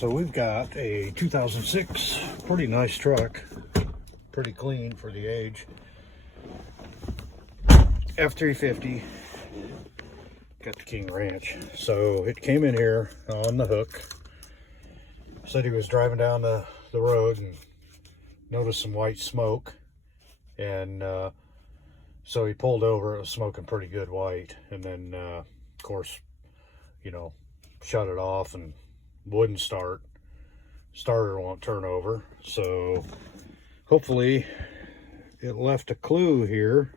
So we've got a 2006, pretty nice truck, pretty clean for the age. F350, got the King Ranch. So it came in here on the hook. Said he was driving down the road and noticed some white smoke. And so he pulled over. It was smoking pretty good white. And then, of course, you know, shut it off and wouldn't start. Starter won't turn over. So hopefully it left a clue here.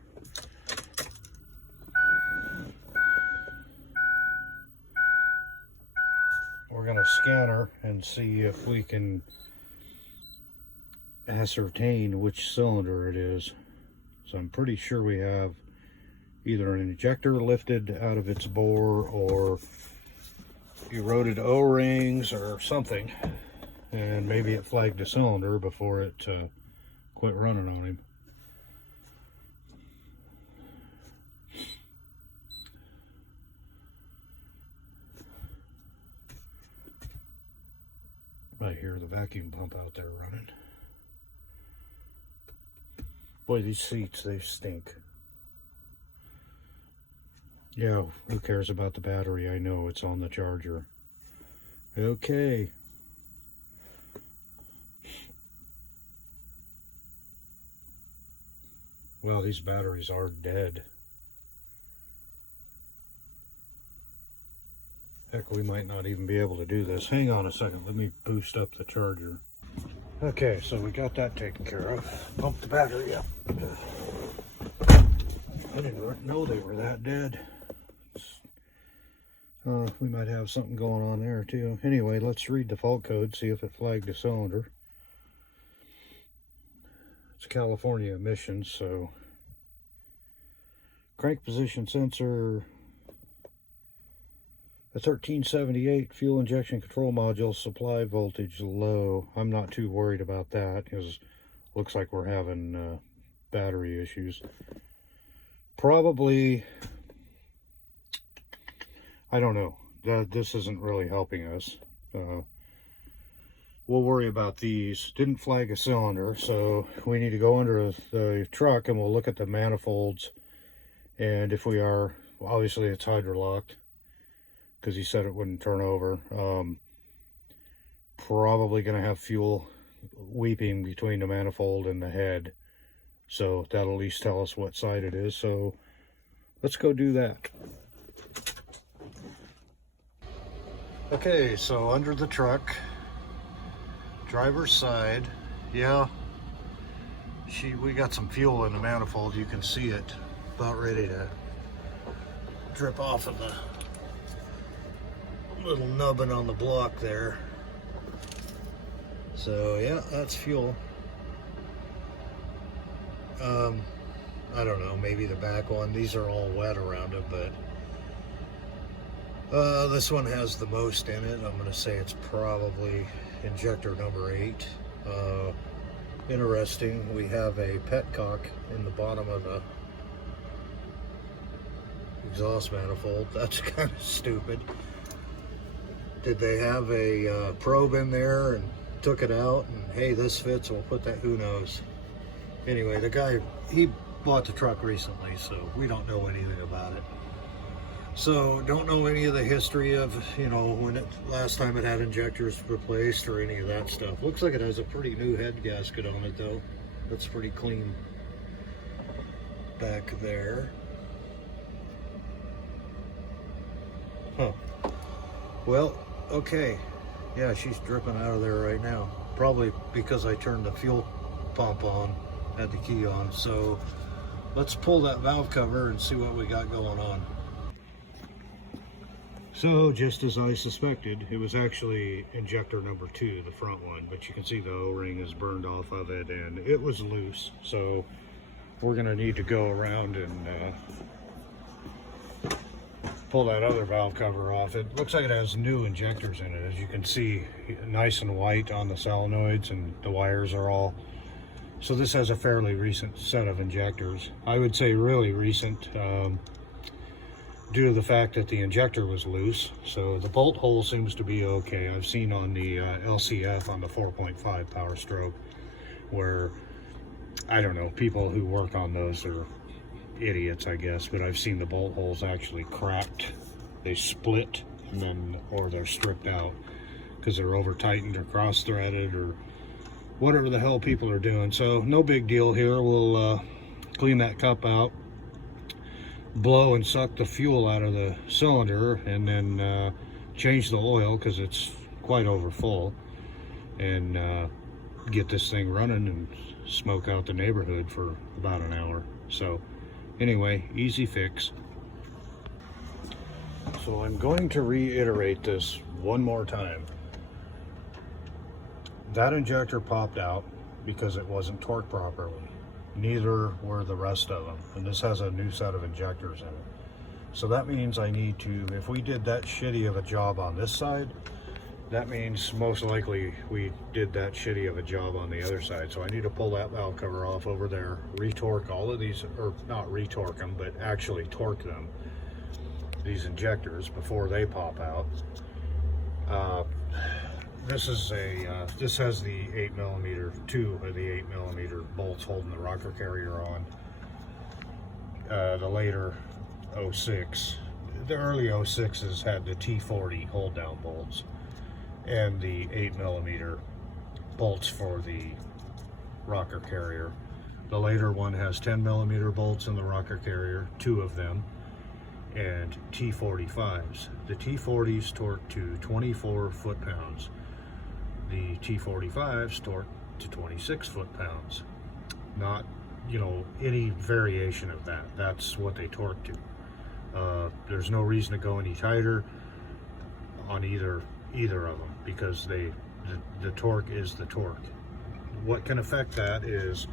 We're going to scan her and see if we can ascertain which cylinder it is. So I'm pretty sure we have either an injector lifted out of its bore or eroded O-rings or something, and maybe it flagged a cylinder before it quit running on him. I hear the vacuum pump out there running. Boy, these seats, they stink. Yeah, who cares about the battery? I know it's on the charger. Okay. Well, these batteries are dead. Heck, we might not even be able to do this. Hang on a second, let me boost up the charger. Okay, so we got that taken care of. Pump the battery up. I didn't know they were that dead. We might have something going on there too. Anyway, let's read the fault code, see if it flagged a cylinder. It's California emissions, so crank position sensor, a 1378 fuel injection control module, supply voltage low. I'm not too worried about that because looks like we're having battery issues. Probably, I don't know. This isn't really helping us. We'll worry about these. Didn't flag a cylinder, so we need to go under the truck and we'll look at the manifolds. And if we are, obviously it's hydrolocked because he said it wouldn't turn over. Probably going to have fuel weeping between the manifold and the head. So that'll at least tell us what side it is. So let's go do that. Okay, so under the truck, driver's side, yeah, we got some fuel in the manifold. You can see it about ready to drip off of the little nubbin on the block there. So yeah, that's fuel. I don't know, maybe the back one. These are all wet around it, but this one has the most in it. I'm going to say it's probably injector number 8. Interesting, we have a petcock in the bottom of the exhaust manifold. That's kind of stupid. Did they have a probe in there and took it out and hey, this fits, we'll put that, who knows. Anyway, the guy, he bought the truck recently, so we don't know anything about it. So don't know any of the history of, you know, when last time it had injectors replaced or any of that stuff. Looks like it has a pretty new head gasket on it though. That's pretty clean back there. Huh. Well, okay. Yeah, she's dripping out of there right now. Probably because I turned the fuel pump on, had the key on. So let's pull that valve cover and see what we got going on. So just as I suspected, it was actually injector number 2, the front one, but you can see the O-ring is burned off of it and it was loose. So we're gonna need to go around and pull that other valve cover off. It looks like it has new injectors in it, as you can see, nice and white on the solenoids, and the wires are all. So this has a fairly recent set of injectors. I would say really recent. due to the fact that the injector was loose. So the bolt hole seems to be okay. I've seen on the LCF on the 4.5 Powerstroke where, I don't know, people who work on those are idiots, I guess, but I've seen the bolt holes actually cracked. They split and then, or they're stripped out because they're over tightened or cross threaded or whatever the hell people are doing. So no big deal here. We'll clean that cup out, blow and suck the fuel out of the cylinder, and then change the oil because it's quite over full, and get this thing running and smoke out the neighborhood for about an hour. So anyway, easy fix. So I'm going to reiterate this one more time. That injector popped out because it wasn't torqued properly. Neither were the rest of them. And this has a new set of injectors in it. So that means I need to, if we did that shitty of a job on this side, that means most likely we did that shitty of a job on the other side. So I need to pull that valve cover off over there, retorque all of these, or not retorque them, but actually torque them, these injectors, before they pop out. This is a, this has the 8mm, two of the 8mm bolts holding the rocker carrier on. The later 06, the early 06s had the T40 hold down bolts and the 8mm bolts for the rocker carrier. The later one has 10mm bolts in the rocker carrier, two of them, and T45s. The T40s torque to 24 foot-pounds. The T45s torque to 26 foot-pounds. Not, you know, any variation of that. That's what they torque to. There's no reason to go any tighter on either of them, because the torque is the torque. What can affect that is,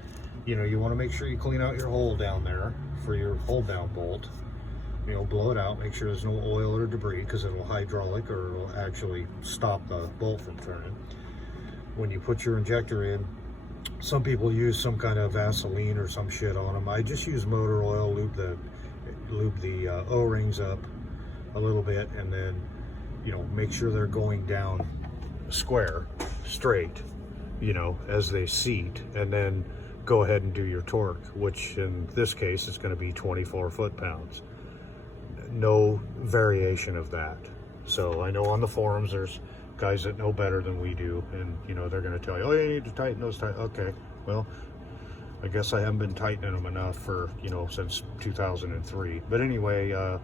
you know, you want to make sure you clean out your hole down there for your hold down bolt. You know, blow it out, make sure there's no oil or debris, because it'll hydraulic or it'll actually stop the bolt from turning. When you put your injector in, some people use some kind of Vaseline or some shit on them. I just use motor oil, lube the O-rings up a little bit, and then, you know, make sure they're going down square, straight, you know, as they seat, and then go ahead and do your torque, which in this case is going to be 24 foot-pounds. No variation of that. So I know on the forums there's guys that know better than we do, and you know, they're going to tell you, oh, you need to tighten those tight. Okay, well, I guess I haven't been tightening them enough for, you know, since 2003. But anyway,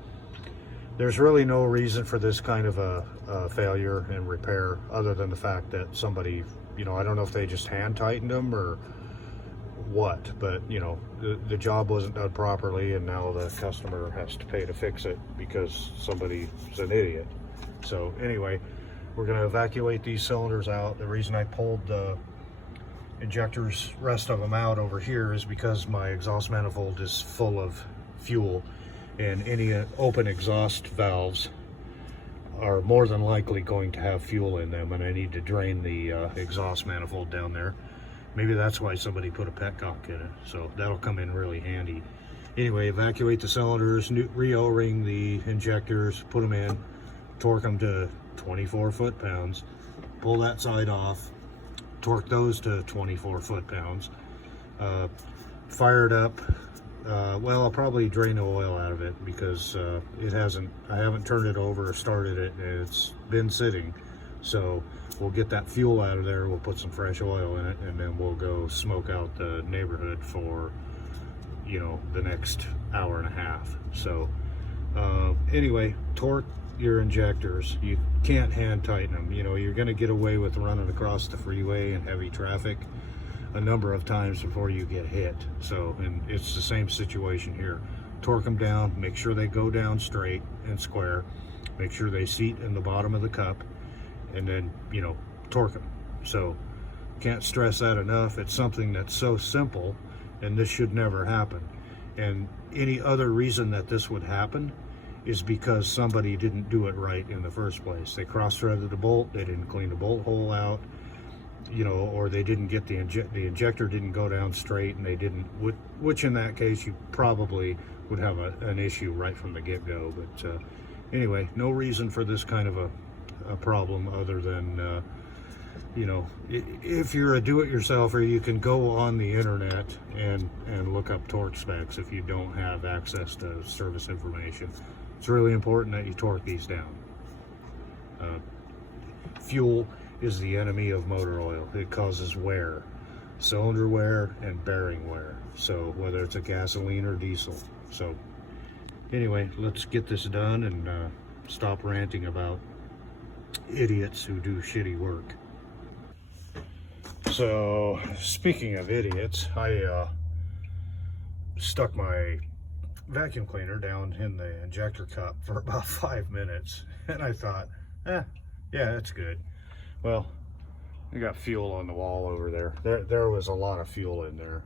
there's really no reason for this kind of a failure and repair, other than the fact that somebody, you know, I don't know if they just hand tightened them or what, but you know, the job wasn't done properly, and now the customer has to pay to fix it because somebody's an idiot. So anyway, we're going to evacuate these cylinders out. The reason I pulled the injectors, rest of them out over here, is because my exhaust manifold is full of fuel, and any open exhaust valves are more than likely going to have fuel in them, and I need to drain the exhaust manifold down there. Maybe that's why somebody put a petcock in it, so that'll come in really handy. Anyway, evacuate the cylinders, re-O-ring the injectors, put them in, torque them to 24 foot-pounds, pull that side off, torque those to 24 foot-pounds, fire it up. Well, I'll probably drain the oil out of it because I haven't turned it over or started it, and it's been sitting. So we'll get that fuel out of there, we'll put some fresh oil in it, and then we'll go smoke out the neighborhood for, you know, the next hour and a half. So anyway, torque your injectors. You can't hand tighten them. You know, you're going to get away with running across the freeway in heavy traffic a number of times before you get hit. So, and it's the same situation here. Torque them down, make sure they go down straight and square, make sure they seat in the bottom of the cup, and then, you know, torque them. So can't stress that enough. It's something that's so simple, and this should never happen. And any other reason that this would happen is because somebody didn't do it right in the first place. They cross-threaded the bolt, they didn't clean the bolt hole out, you know, or they didn't get the injector didn't go down straight, and they didn't, which in that case you probably would have an issue right from the get-go. But anyway, no reason for this kind of a problem other than you know, if you're a do-it-yourselfer, you can go on the internet and look up torque specs if you don't have access to service information. It's really important that you torque these down. Fuel is the enemy of motor oil. It causes wear, cylinder wear and bearing wear. So whether it's a gasoline or diesel. So anyway, let's get this done and stop ranting about idiots who do shitty work. So speaking of idiots, I stuck my vacuum cleaner down in the injector cup for about 5 minutes, and I thought, yeah, that's good. Well, I got fuel on the wall over there. There was a lot of fuel in there.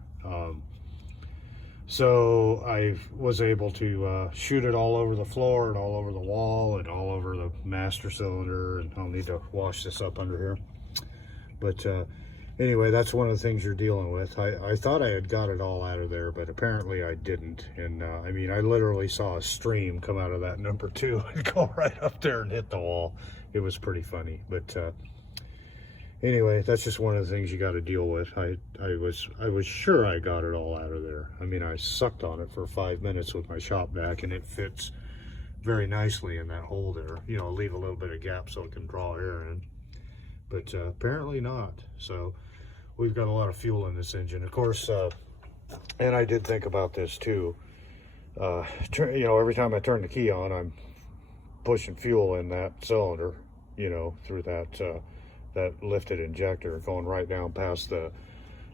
So I was able to shoot it all over the floor and all over the wall and all over the master cylinder, and I'll need to wash this up under here. But anyway, that's one of the things you're dealing with. I thought I had got it all out of there, but apparently I didn't. And I mean, I literally saw a stream come out of that number 2 and go right up there and hit the wall. It was pretty funny. But anyway, that's just one of the things you got to deal with. I was sure I got it all out of there. I mean, I sucked on it for 5 minutes with my shop vac, and it fits very nicely in that hole there. You know, leave a little bit of gap so it can draw air in. But apparently not. So we've got a lot of fuel in this engine. Of course, and I did think about this too. You know, every time I turn the key on, I'm pushing fuel in that cylinder, you know, through that lifted injector, going right down past the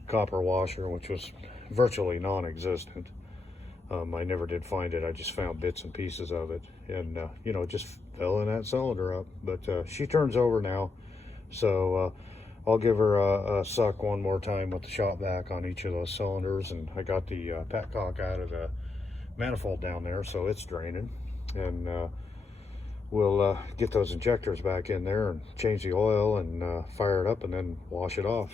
copper washer, which was virtually non-existent. I never did find it. I just found bits and pieces of it, and you know, just filling that cylinder up. But she turns over now, so I'll give her a suck one more time with the shop vac on each of those cylinders. And I got the petcock out of the manifold down there, so it's draining, and we'll get those injectors back in there and change the oil and fire it up and then wash it off.